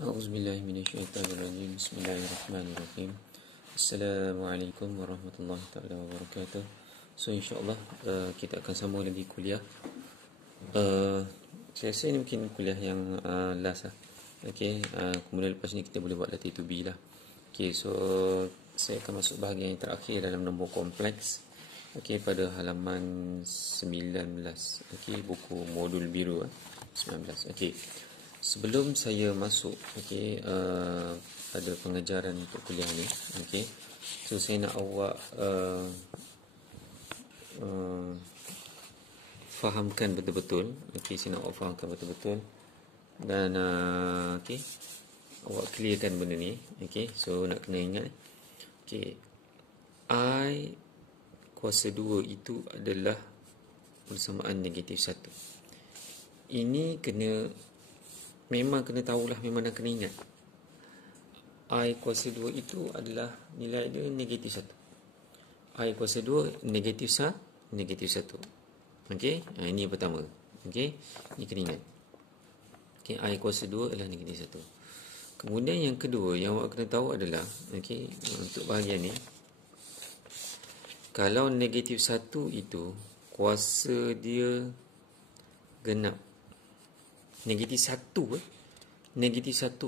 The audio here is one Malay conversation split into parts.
A'udzubillahi minasyaitonirrajim. Bismillahirrahmanirrahim. Assalamualaikum warahmatullahi taala wabarakatuh. So insya-Allah kita akan sambung lagi kuliah. Saya rasa ini mungkin kuliah yang last lah. Okey, kemudian lepas ni kita boleh buat latih to be lah. Okey, so saya akan masuk bahagian yang terakhir dalam nombor kompleks. Okey, pada halaman 19. Okey, buku modul biru 19. Okey. Sebelum saya masuk pada pengajaran untuk kuliah ni, okey. So saya nak awak fahamkan betul-betul. Okey, saya nak awak fahamkan betul-betul dan okey, awak clearkan benda ni. Okey, so nak kena ingat. Okey, I kuasa 2 itu adalah persamaan negatif 1. Ini memang kena tahulah, memang nak kena ingat. I kuasa 2 itu adalah nilai dia negatif 1. I kuasa 2 negatif 1. Okey, ini yang pertama. Okey, ini kena ingat. Okey, I kuasa 2 adalah negatif 1. Kemudian yang kedua yang awak kena tahu adalah, okey, untuk bahagian ni, kalau negatif 1 itu kuasa dia genap. Negatif 1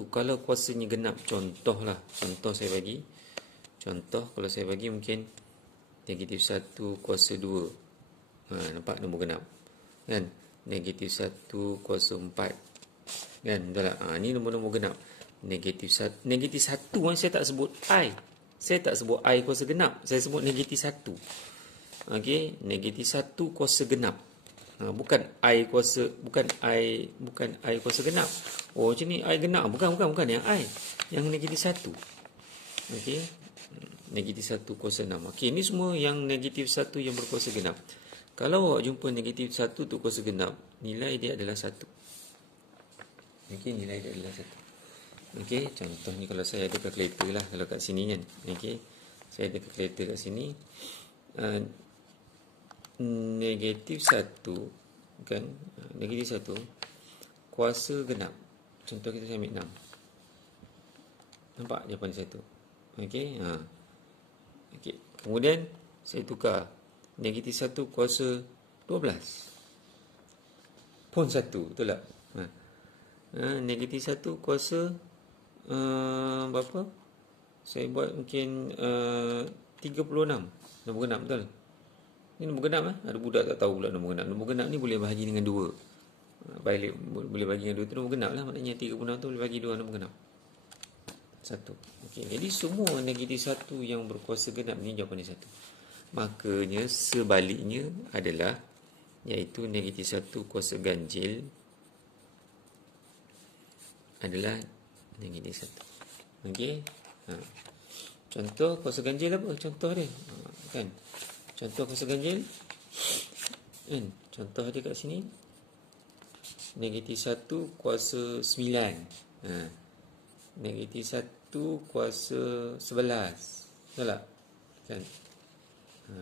kalau kuasanya genap, contoh saya bagi contoh. Kalau saya bagi mungkin negatif 1 kuasa 2, nampak nombor genap kan. Negatif 1 kuasa 4 kan, betul tak? Ni nombor-nombor genap. Negatif 1 saya tak sebut I. Saya tak sebut I kuasa genap, saya sebut negatif 1. Okey, negatif 1 kuasa genap. Bukan I kuasa genap. Oh, macam ni I genap. Bukan yang I, yang negatif 1. Okey. Negatif 1 kuasa 6. Okey, ini semua yang negatif 1 yang berkuasa genap. Kalau awak jumpa negatif 1 tu kuasa genap, nilai dia adalah 1. Okey, nilai dia adalah 1. Okey, contoh ni kalau saya ada kalkulator lah, kalau kat sini kan. Okey, saya ada kalkulator kat sini. Negatif 1 kan, negatif 1 kuasa genap. Contoh kita saya ambil 6. Nampak jawapan 1. Okey, okey. Kemudian saya tukar negatif 1 kuasa 12 pun 1, betul tak? Negatif 1 kuasa berapa? Saya buat mungkin 36. Nombor genap, betul? Ini nombor genap. Ada budak tak tahu pula nombor genap. Nombor genap ni boleh bahagi dengan 2. Boleh bahagi dengan 2 tu nombor genap lah. Maknanya 36 tu boleh bagi 2 nombor genap. 1. Okey, jadi semua negatif 1 yang berkuasa genap ni jawapan dia 1. Makanya sebaliknya adalah, iaitu negatif 1 kuasa ganjil adalah negatif 1. Okey. Contoh kuasa ganjil apa? Contoh dia. Kan? Contoh kuasa ganjil kan? Contoh dia kat sini, negatif 1 kuasa 9, negatif 1 kuasa 11, betul tak? Kan?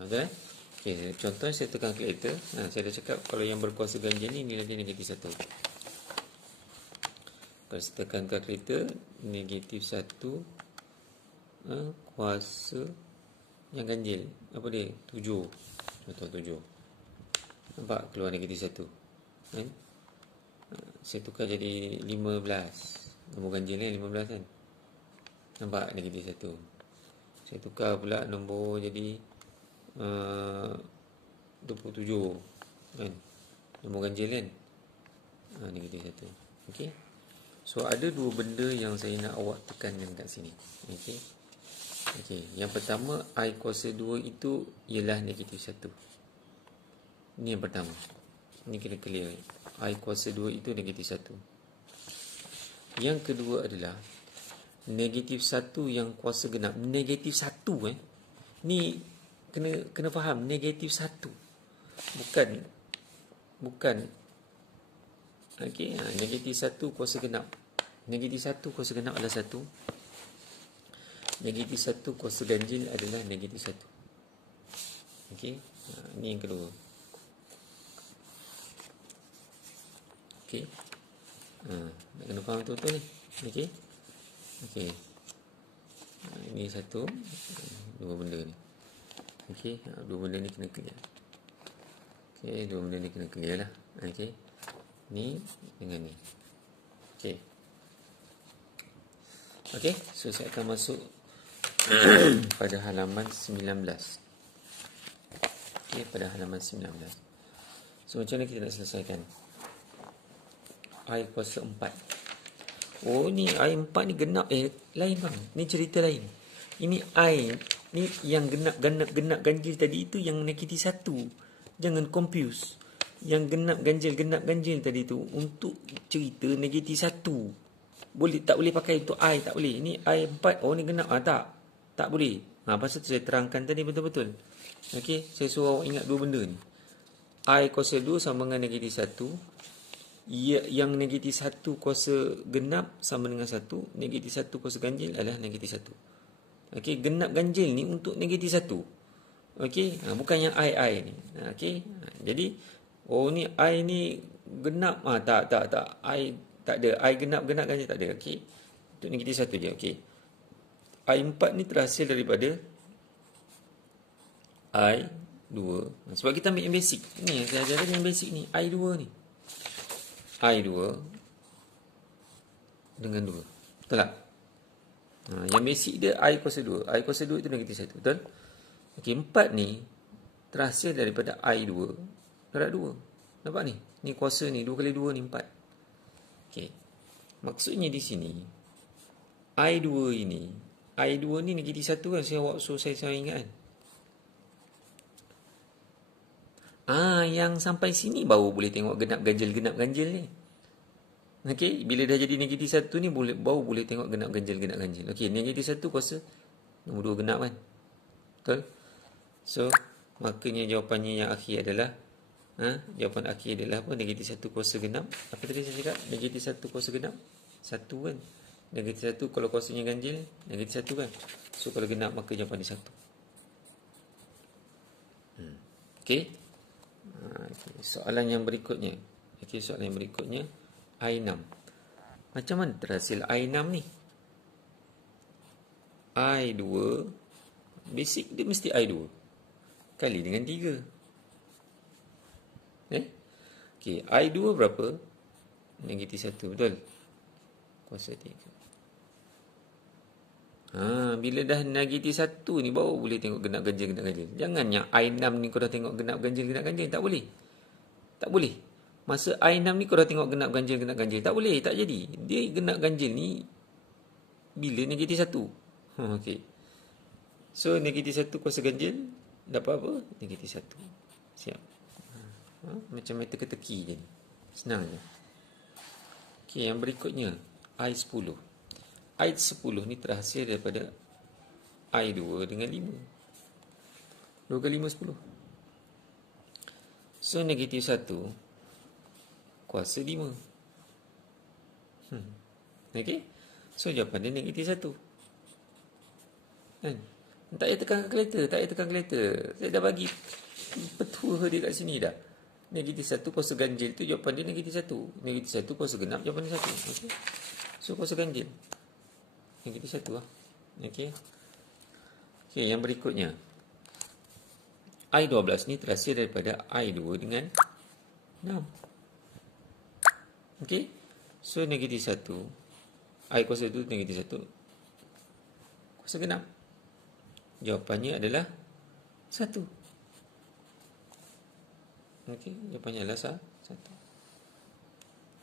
Betul eh? Okay, contoh saya tekan kalkulator. Saya dah cakap kalau yang berkuasa ganjil ni nilai dia negatif 1. Kalau saya tekan kalkulator, negatif 1 kuasa yang ganjil, apa dia? 7. Contoh 7. Nampak keluar negatif 1 kan? Saya tukar jadi 15. Nombor ganjil ni 15 kan? Nampak negatif 1. Saya tukar pula nombor jadi 27 kan? Nombor ganjil kan? Negatif 1. Okey. So ada dua benda yang saya nak awak tekankan kat sini. Okey. Okey, yang pertama, I kuasa 2 itu ialah negatif 1. Ini yang pertama. Ini kena clear. I kuasa 2 itu negatif 1. Yang kedua adalah negatif 1 yang kuasa genap. Negatif 1 ni kena faham, negatif 1. Bukan. Okey, negatif 1 kuasa genap. Negatif 1 kuasa genap adalah 1. Negatif 1 kuasa ganjil adalah negatif 1. Okey, ini yang kedua. Okey, nak kena faham betul-betul ni. Okey. Okey. Ini satu, dua benda ni. Okey, dua benda ni kena clear. Okey, dua benda ni kena clear lah. Okey. Ni dengan ni. Okey. Okey, so saya akan masuk pada halaman 19. Okey, pada halaman 19. So macam mana kita nak selesaikan? I kuasa 4. Oh ni I 4 ni genap. Lain bang. Ni cerita lain. Ini I ni yang genap ganjil tadi itu yang negatif 1. Jangan confuse. Yang genap ganjil tadi tu untuk cerita negatif 1. Boleh tak boleh pakai untuk I, tak boleh. Ini I 4. Oh ni genap. Tak boleh. Pasal tu saya terangkan tadi betul-betul. Okey, saya suruh awak ingat dua benda ni. I kuasa 2 sama dengan negatif 1. Yang negatif 1 kuasa genap sama dengan 1. Negatif 1 kuasa ganjil adalah negatif 1. Okey, genap ganjil ni untuk negatif 1. Okey, bukan yang I ni. Okey, jadi ni I ni genap. Tak. I tak ada. I genap ganjil tak ada. Okey, untuk negatif 1 je. Okey, I 4 ni terhasil daripada I 2. Sebab kita ambil yang basic. Ni yang saya ajar tadi yang basic ni. I 2 ni. I 2 dengan 2. Betul tak? Yang basic dia I kuasa 2. I kuasa 2 itu negatif 1. Betul? Okey, 4 ni terhasil daripada I 2 darab 2. Nampak ni? Ni kuasa ni. 2 kali 2 ni 4. Okey. Maksudnya di sini I 2 ini. I 2 ni negatif 1 kan? Saya ingat kan? Yang sampai sini baru boleh tengok genap ganjil ni. Okey, bila dah jadi negatif 1 ni baru boleh tengok genap ganjil. Okey, negatif 1 kuasa nombor 2 genap kan? Betul? So, makanya jawapannya yang akhir adalah jawapan akhir adalah apa? Negatif 1 kuasa genap. Apa tadi saya cakap? Negatif 1 kuasa genap 1 kan? Negatif 1 kalau kuasanya ganjil, negatif 1 kan? So, kalau genap maka jawapan dia 1. Okey. Soalan yang berikutnya. Okey, soalan yang berikutnya I6. Macam mana terhasil I6 ni? I2 basic dia mesti I2 kali dengan 3. Okey, I2 berapa? Negatif 1, betul? Kuasa 3. Bila dah negatif 1 ni baru boleh tengok genap ganjil. Jangan yang I6 ni kau dah tengok genap ganjil. Tak boleh. Masa I6 ni kau dah tengok genap ganjil. Tak boleh, tak jadi. Dia genap ganjil ni bila negatif 1. Okey. So negatif 1 kuasa ganjil dapat apa? Negatif 1. Siap. Macam main teka-teki je ni. Senang je. Okey, yang berikutnya I10. I10 ni terhasil daripada I2 dengan 5. 2 kali 5, 10. So, negatif 1 kuasa 5. Okey. So, jawapan dia negatif 1. Kan? Tak payah tekan kalkulator. Saya dah bagi petua dia kat sini dah. Negatif 1 kuasa ganjil tu jawapan dia negatif 1. Negatif 1 kuasa genap jawapan dia 1. Okey. So, kuasa ganjil negatif 1 lah. Okey. Okey, yang berikutnya I12 ni terhasil daripada I2 dengan 6. Okey. So negatif 1 I kuasa 2 negatif 1 kuasa genap. Jawapannya adalah 1. Okey, jawapannya adalah 1.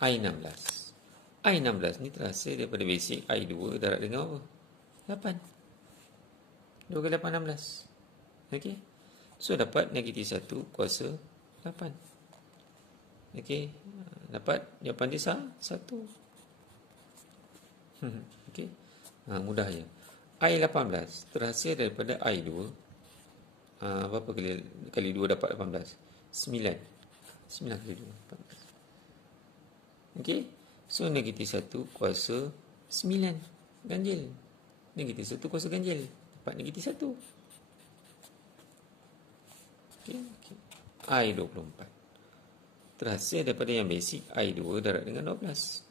I16. I16 ni terhasil daripada basic I2 darab dengan apa? 8. 2 kali 8, 16. Okey. So, dapat negatif 1 kuasa 8. Okey. Dapat jawapan dia 1. Okey. Mudah je. I18 terhasil daripada I2. Berapa kali 2 dapat 18? 9. 9 kali 2. Okey. So, negatif 1 kuasa 9. Ganjil. Negatif 1 kuasa ganjil. Dapat negatif 1. Okay. I24. Terhasil daripada yang basic I2 darab dengan 12.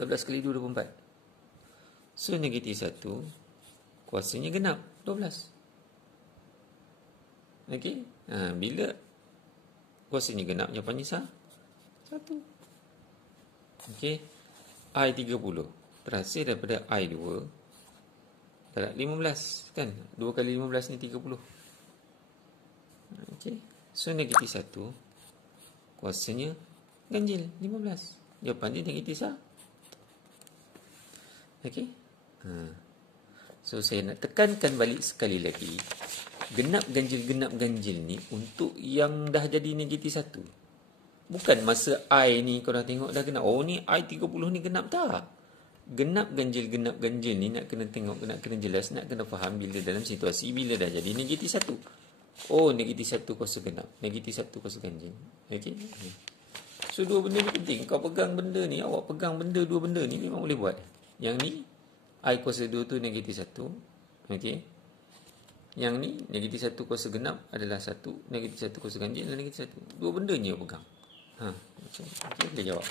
12 kali 2, 24. So, negatif 1 kuasanya genap, 12. Okey. Bila kuasanya genap, jawapannya sah? 1. Okey. I 30 terhasil daripada I 2 darab 15 kan. 2 kali 15 ni 30. Okey. So negatif 1 kuasanya ganjil 15. Jawapan dia negatif sah. Okey. So saya nak tekankan balik sekali lagi. Genap ganjil ni untuk yang dah jadi negatif 1. Bukan masa I ni korang tengok dah genap. Oh ni I 30 ni genap tak? Genap ganjil ni nak kena tengok, nak kena jelas, nak kena faham bila dalam situasi bila dah jadi negatif 1. Oh negatif 1 kuasa genap, negatif 1 kuasa ganjil. Okey. So dua benda ni penting. Kau pegang benda ni, awak pegang benda dua benda ni memang boleh buat. Yang ni I kuasa 2 tu negatif 1. Okey. Yang ni negatif 1 kuasa genap adalah 1, negatif 1 kuasa ganjil dan negatif 1. Dua benda ni awak pegang. Okey, boleh jawab.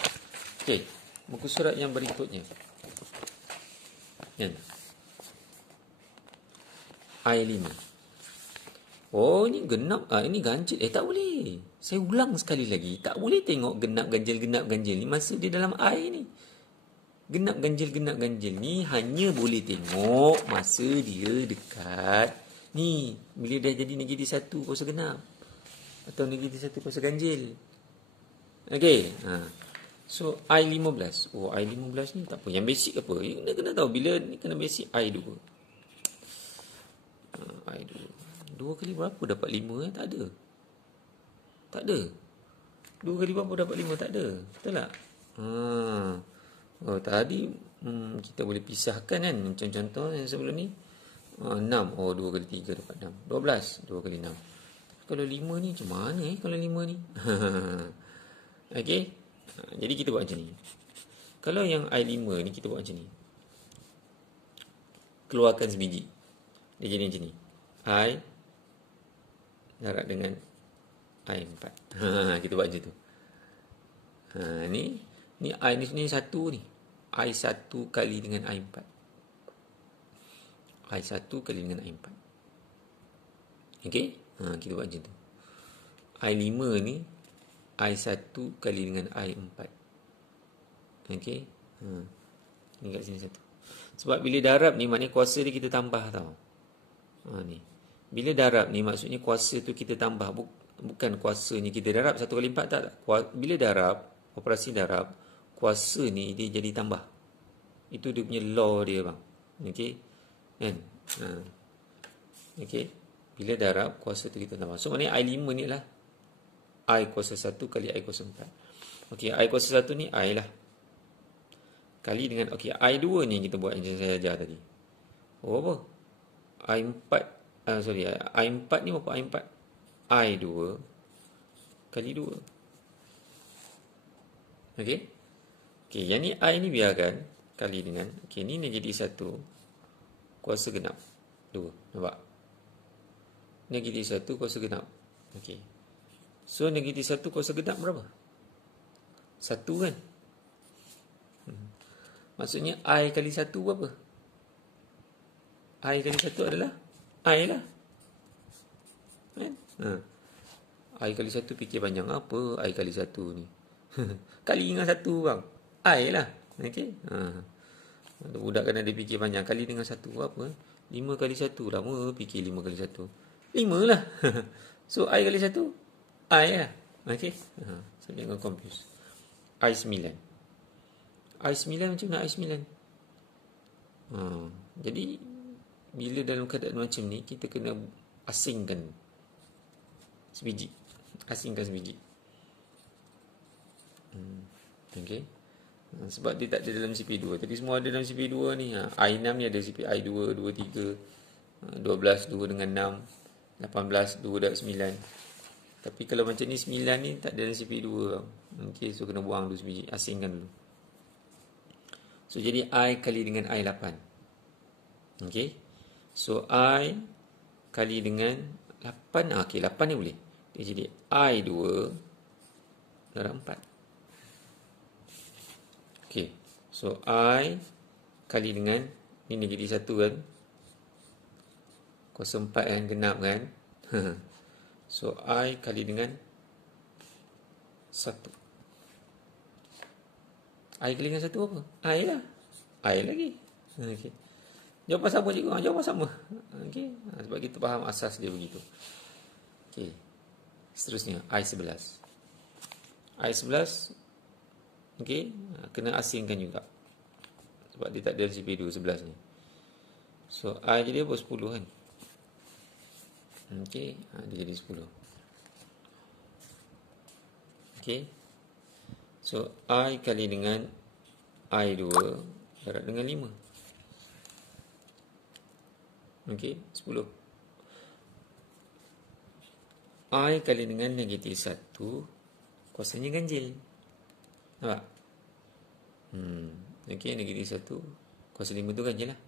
Okey, muka surat yang berikutnya. Kan? I5. Oh, ini genap. Ini ganjil. Tak boleh. Saya ulang sekali lagi. Tak boleh tengok genap ganjil ni masa dia dalam I ni. Genap ganjil ni hanya boleh tengok masa dia dekat ni. Bila dah jadi negatif 1 kuasa genap. Atau negatif 1 kuasa ganjil. Okey. So, I15. Oh, I15 ni tak apa. Yang basic apa? Kita kena tahu bila ni kena basic I2. I2. 2 kali berapa dapat 5 Tak ada. Tak ada. 2 kali berapa dapat 5 Tak ada. Betul tak? Oh, tadi kita boleh pisahkan kan. Contoh yang sebelum ni. 6. Oh, 2 kali 3 dapat 6. 12. 2 kali 6. Kalau 5 ni macam mana kalau 5 ni? Okey. Jadi kita buat macam ni. Kalau yang I5 ni kita buat macam ni. Keluarkan sebiji. Dia jadi macam ni. I darab dengan I4. Kita buat macam tu. Ni I ni 1 ni. I1 kali dengan I4. I1 kali dengan I4. Okey? Kita buat macam tu. I5 ni I1 kali dengan I4. Okey? Ni kat sini 1. Sebab bila darab ni maknanya kuasa dia kita tambah tau. Ni. Bila darab ni maksudnya kuasa tu kita tambah. Bukan kuasanya kita darab 1 kali 4 tak. Bila darab, operasi darab, kuasa ni dia jadi tambah. Itu dia punya law dia bang. Okey? Kan? Okey? Bila darab, kuasa tu kita tambah. So maknanya I5 ni lah I kuasa 1 kali I kuasa 4. Okey, I kuasa 1 ni I lah. Kali dengan, okey, I2 ni kita buat yang saya ajar tadi. Oh, apa? I4, I4 ni berapa I4? I2 kali 2. Okey? Okey, yang ni I ni biarkan. Kali dengan, okey, ni negatif 1 kuasa genap 2. Nampak? Negatif 1 kuasa genap. Okey. So, negatif 1 kuasa genap berapa? 1 kan? Maksudnya, I kali 1 berapa? I kali 1 adalah I lah. Kan? I kali 1 fikir panjang. Apa I kali 1 ni? Kali dengan 1 bang. I lah. Okey? Budak kena dia fikir panjang. Kali dengan 1 apa? 5 kali 1. Lama fikir 5 kali 1. 5 lah. So, I kali 1 I lah. Okey. So, jangan confuse. I9. I9 macam mana I9? Jadi, bila dalam keadaan macam ni, kita kena asingkan sebiji. Asingkan sebiji. Okey. Sebab dia tak ada dalam CP2. Tadi semua ada dalam CP2 ni. I6 ni ada CP I2, 2, 3. 12, 2 dengan 6. 18, 2 dan 9. Tapi kalau macam ni 9 ni tak ada dalam CP2. Okey, so kena buang dulu sebiji. Asingkan dulu. So jadi I kali dengan I8. Okey. So I kali dengan 8. Okey, 8 ni boleh. Dia jadi I2 darab 4. Okey. So I kali dengan ni negatif 1 kan. Kuasa 4 kan, genap kan. So I kali dengan 1. I kali dengan 1 apa? I lah. I lagi. Okey. Jawapan sama juga. Jawapan sama. Okey. Sebab kita faham asas dia begitu. Okey. Seterusnya I11. I11 okey, kena asingkan juga. Sebab dia tak ada LCP2 11 ni. So I jadi apa? 10 kan. Okey, dia jadi 10. Okey. So I kali dengan I2 darab dengan 5. Okey, 10. I kali dengan negatif 1 kuasanya ganjil. Nampak? Okey, negatif 1 kuasa 5 tu ganjil lah.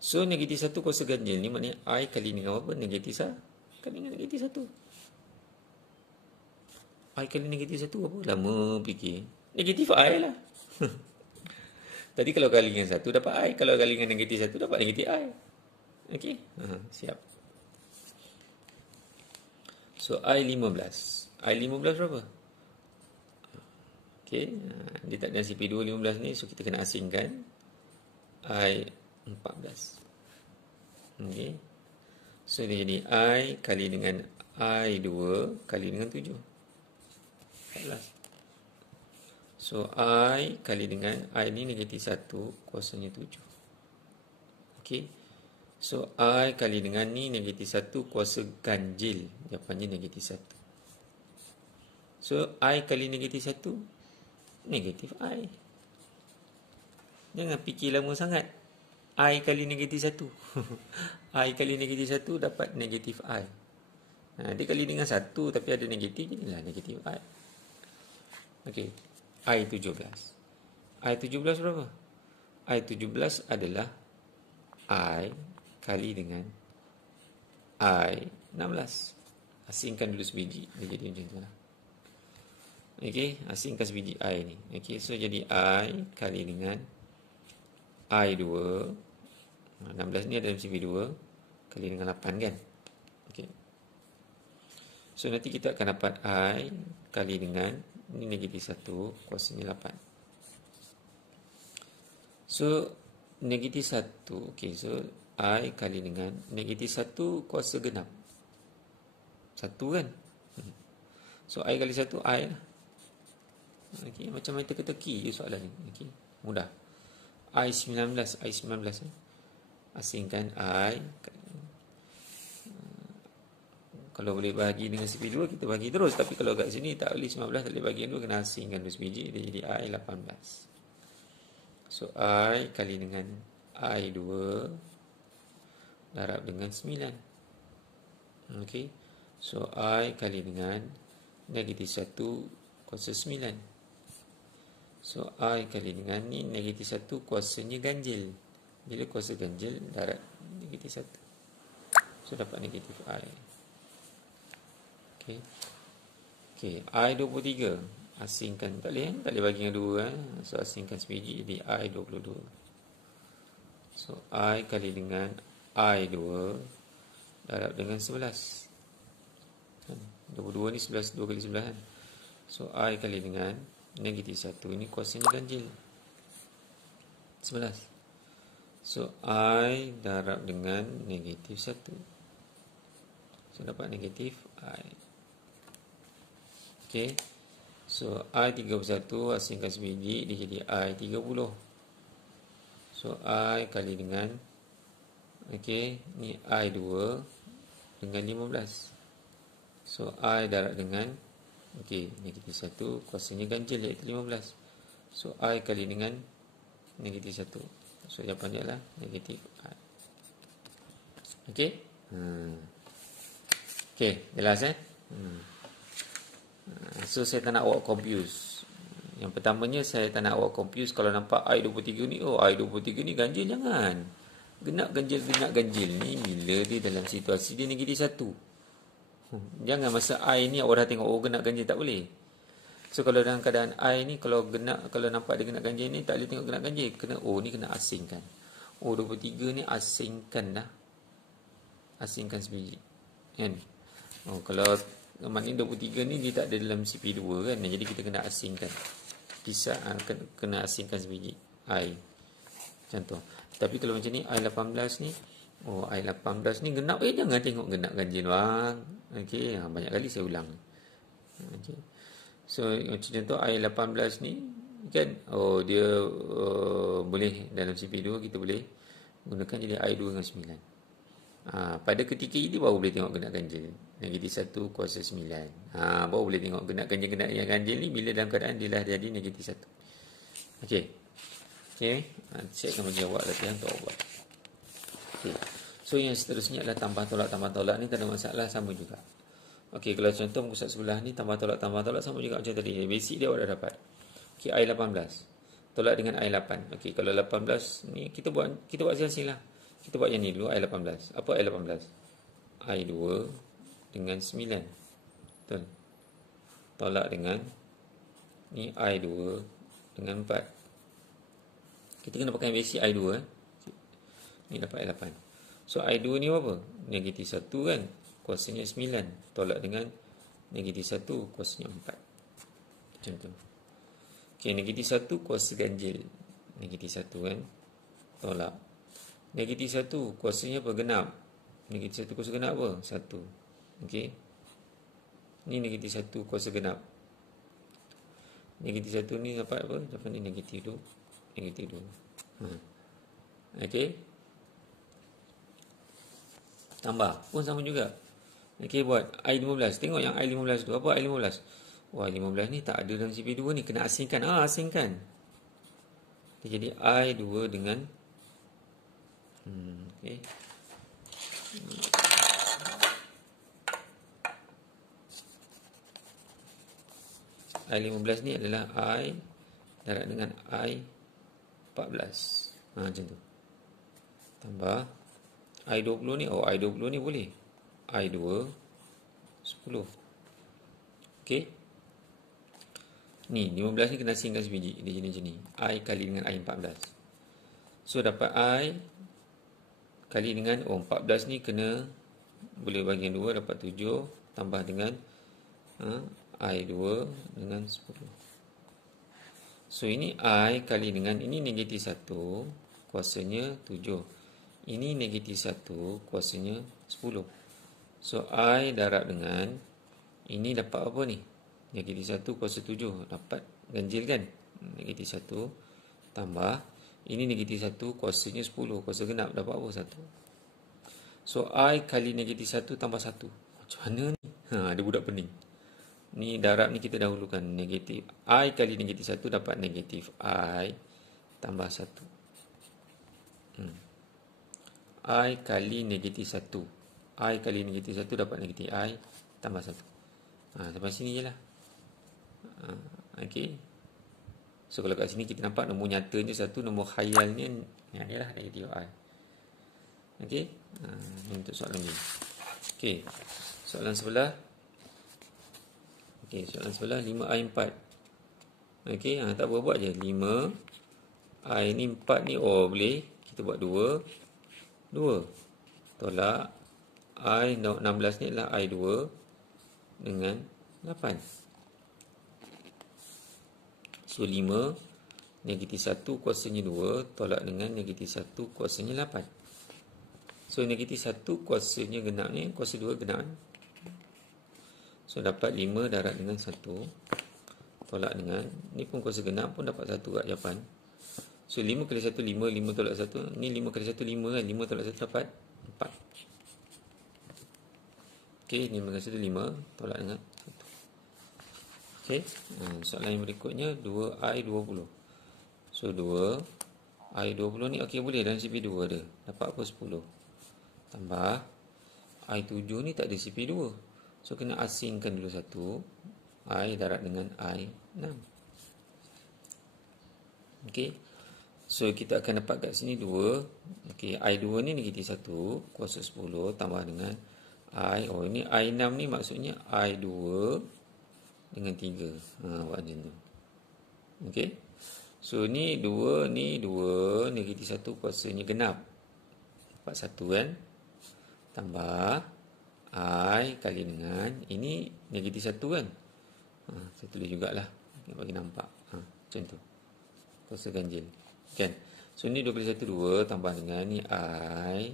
So negatif 1 kuasa ganjil ni maknanya I kali dengan apa? Negatif 1 kali dengan negatif 1. I kali negatif 1 apa? Lama fikir. Negatif I lah. Tadi kalau kali dengan 1 dapat I. Kalau kali dengan negatif 1 dapat negatif I. Okey? Siap. So I15. I15 berapa? Okey. Dia tak ada CP2 15 ni. So kita kena asingkan. I14. Okey. So dia jadi I kali dengan I2 kali dengan 7. 14. So I kali dengan I ni negatif 1 kuasanya 7. Okey. So I kali dengan ni negatif 1 kuasa ganjil. Jawapannya negatif 1. So I kali negatif 1 negatif I. Jangan fikir lama sangat. I kali negatif 1. I kali negatif 1 dapat negatif I. Dia kali dengan 1 tapi ada negatif, jadilah negatif I. Okey. I17. I17 berapa? I17 adalah I kali dengan I16. Asingkan dulu sebiji. Dia jadi macam tu lah. Okey. Asingkan sebiji I ni. Okey. So jadi I kali dengan I2. 16 ni ada MCP2. Kali dengan 8 kan? Okey. So nanti kita akan dapat I kali dengan ini negatif 1 kuasanya 8. So negatif 1. Okey. So I kali dengan negatif 1 kuasa genap. 1 kan? So I kali 1 I lah. Okey, macam main teka-teki je soalan ni. Okey, mudah. I19 asingkan I. Kalau boleh bahagi dengan CP2 kita bahagi terus, tapi kalau kat sini tak boleh 19 tak boleh bahagi dulu, kena asingkan dulu sebiji, dia jadi I18. So I kali dengan I2 darab dengan 9. Okey. So I kali dengan negatif 1 kuasa 9. So I kali dengan ni negatif 1 kuasanya ganjil. Bila kuasa ganjil darab negatif 1. So dapat negatif I. Okey. Okey, I23 asingkan tak boleh bagi dengan 2 So asingkan sebiji jadi I22. So I kali dengan I2 darab dengan 11. 22 ni 11, 2 kali 11 kan. So I kali dengan negatif 1 ini kuasanya ganjil 11. So I darab dengan negatif 1. So dapat negatif I. Okey. So I31 asingkan sebiji dia jadi I30. So I kali dengan okey, ni I2 dengan 15. So I darab dengan okey, negatif 1 kuasanya ganjil iaitu 15. So I kali dengan negatif 1. So jawapan dia adalah negatif I. Okey. Okey, jelas So saya tak nak awak confuse. Yang pertamanya saya tak nak awak confuse. Kalau nampak I23 ni, oh I23 ni ganjil, jangan. Genap ganjil ni bila dia dalam situasi dia negatif 1. Jangan masa I ni awak dah tengok oh genap ganjil, tak boleh. So kalau dalam keadaan I ni, kalau nampak dia genap ganjil ni, tak boleh tengok genap ganjil. Ni kena asingkan. 23 ni asingkan dah. Asingkan sebiji. Kan? Kalau maknanya 23 ni dia tak ada dalam CP2 kan. Jadi kita kena asingkan. Kena asingkan sebiji I. Contoh. Tapi kalau macam ni, I18 ni, I18 ni genap. Jangan tengok genap ganjil bang. Okey, banyak kali saya ulang. Okey. So contoh I18 ni kan, dia boleh dalam CP2 kita boleh gunakan jadi I2 dengan 9. Pada ketika ini baru boleh tengok genap ganjil. -1 kuasa 9. Baru boleh tengok genap ganjil ni bila dalam keadaan dia dah jadi -1. Okey. Saya akan bagi awak latihan untuk awak. Okey. So yang seterusnya adalah tambah tolak ni tak ada masalah, sama juga. Okey, kalau contoh muka surat sebelah ni tambah tolak sama juga macam tadi. Basic dia awak dah dapat. Okey, I18 tolak dengan I8. Okey, kalau 18 ni kita buat sini lah. Kita buat yang ni dulu, I18. Apa I18? I2 dengan 9. Betul. Tolak dengan ni I2 dengan 4. Kita kena pakai basic I2 Ni dapat I8. So I2 ni apa? -1 kan? Kuasanya 9 tolak dengan -1 kuasanya 4. Macam tu. Okey, -1 kuasa ganjil. -1 kan? Tolak. -1 kuasanya apa? Genap. -1 kuasa genap apa? 1. Okey. Ni -1 kuasa genap. -1 ni dapat apa? Dapat ni -2. Okey. Tambah pun sama juga. Okey, buat I15. Tengok yang I15 tu. Apa I15? I15 ni tak ada dalam CP2 ni. Kena asingkan. Asingkan. Jadi I2 dengan okey. I15 ni adalah I darab dengan I14. Macam tu. Tambah I20 ni. I20 ni boleh. I2 10. Okey. Ni 15 ni kena asingkan sebiji. Dia jenis ni. I kali dengan I14. So dapat I kali dengan 14 ni kena boleh bagi 2 dapat 7 tambah dengan I2 dengan 10. So ini I kali dengan ini -1 kuasanya 7. Ini -1 kuasanya 10. So I darab dengan ini dapat apa ni? -1 kuasa 7 dapat ganjil kan? -1 tambah ini -1 kuasanya 10 kuasa genap dapat apa? 1. So I kali -1 tambah 1. Macam mana ni? Ada budak pening. Ni darab ni kita dahulukan negatif. I kali -1 dapat negatif I tambah 1. I kali -1. I kali -1 dapat negatif I tambah 1. Sampai sini je lah. Okey. So kalau kat sini kita nampak nombor nyatanya 1, nombor khayalnya ni lah negatif I. Okey. Ini untuk soalan ni. Okey. Soalan sebelah. Okey, soalan sebelah 5I4. Okey, tak buat je. 5 I ni 4 ni boleh. Kita buat 2. Tolak I 16 ni adalah I2 dengan 8. So 5 -1 kuasanya 2 tolak dengan -1 kuasanya 8. So -1 kuasanya genap ni, kuasa 2 genap. So dapat 5 darab dengan 1 tolak dengan ni pun kuasa genap pun dapat 1 kat jawapan. So 5 kali 1 5, 5 tolak 1 ni 5 kali 1 5 kan, 5 tolak 1 dapat 4. Okey, 5 kali 1 5 tolak dengan 1. Okey, soalan yang berikutnya 2I20. So 2I20 ni okey boleh dalam CP2 ada. Dapat apa? 10. Tambah I7 ni tak ada CP2. So kena asingkan dulu 1. I darab dengan I6. Okey. So kita akan dapat kat sini 2. Okey, I2 ni -1 kuasa 10 tambah dengan I. Ini I6 ni maksudnya I2 dengan 3. Buat macam tu. Okey. So ni 2, ni 2, negatif 1 kuasanya genap. Dapat 1 kan. Tambah I kali dengan, ini negatif 1 kan. Saya tulis jugalah, bagi nampak. Macam tu. Kuasa ganjil. Kan. So ni 2 kali 1, 2. Tambah dengan ni I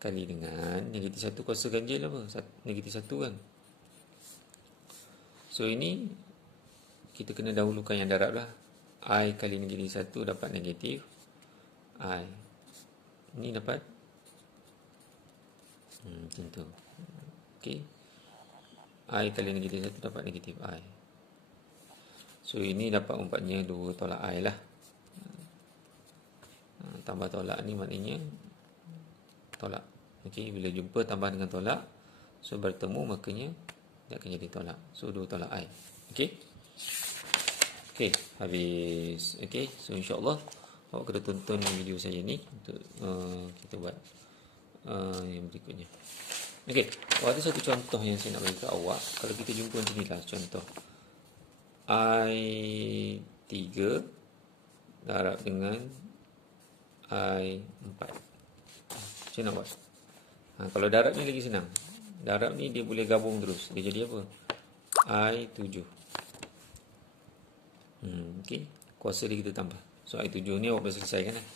kali dengan negatif 1 kuasa ganjil apa? Negatif 1 kan. So ini kita kena dahulukan yang darab lah. I kali negatif 1 dapat negatif I. Ni dapat macam tu. Okey. I kali negatif 1 dapat negatif I. So ini dapat umpatnya 2 tolak I lah. Tambah tolak ni maknanya tolak. Okey, bila jumpa tambah dengan tolak, so bertemu maknanya dia akan jadi tolak. So 2 tolak I. Okey. Okey, habis. Okey, so insya-Allah awak kena tonton video saya ni untuk kita buat yang berikutnya. Okey, ada satu contoh yang saya nak bagi ke awak. Kalau kita jumpa macam ni lah contoh. I3 darab dengan I4. Macam nak buat? Kalau darab ni lagi senang. Darab ni dia boleh gabung terus. Dia jadi apa? I7. Okey, kuasa dia kita tambah. So I7 ni awak boleh selesaikan lah.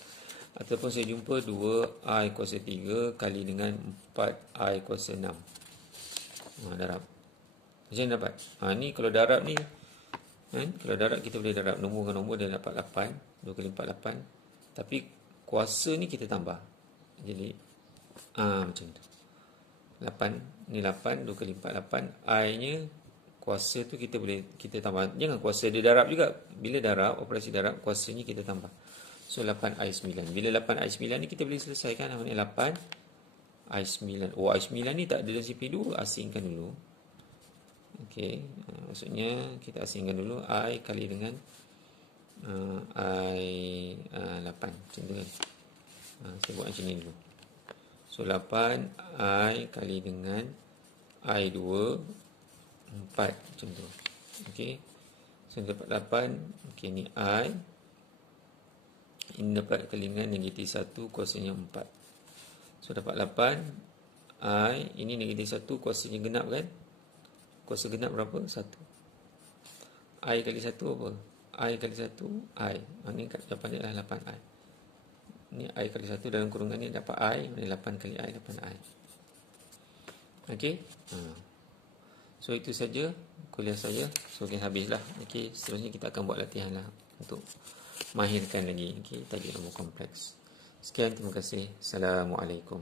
Ataupun saya jumpa 2I kuasa 3 kali dengan 4I kuasa 6. Darab. Macam mana dapat? Ni kalau darab ni kan? Kalau darab kita boleh darab nombor dengan nombor dia dapat 8. 2 kali 4 8. Tapi kuasa ni kita tambah. Jadi macam tu. 8 ni 8, 2 kali 4 8. I nya kuasa tu kita tambah. Jangan kuasa dia darab juga. Bila darab, operasi darab, kuasanya kita tambah. So 8I9. Bila 8I9 ni kita boleh selesaikan. Namanya 8I9. Oh, I9 ni tak ada dalam CPU. Asingkan dulu. Okey. Maksudnya kita asingkan dulu I kali dengan I8. Macam tu kan. Saya buat macam ni dulu. So 8I kali dengan I2 4. Macam tu. Okey. So dapat 8. Okey, ni I. Ini dapat kali dengan negatif 1 kuasanya 4. So dapat 8 I. Ini negatif 1 kuasanya genap kan. Kuasa genap berapa? 1. I kali 1 apa? I kali 1 I. Ini jawapan dia adalah 8I. Ini I kali 1 dalam kurungan ni dapat I. Ini 8 kali I 8I. Okey. So itu saja kuliah saya. So habislah. Okey, seterusnya kita akan buat latihan lah untuk mahirkan lagi tajuk nombor kompleks. Sekian, terima kasih. Assalamualaikum.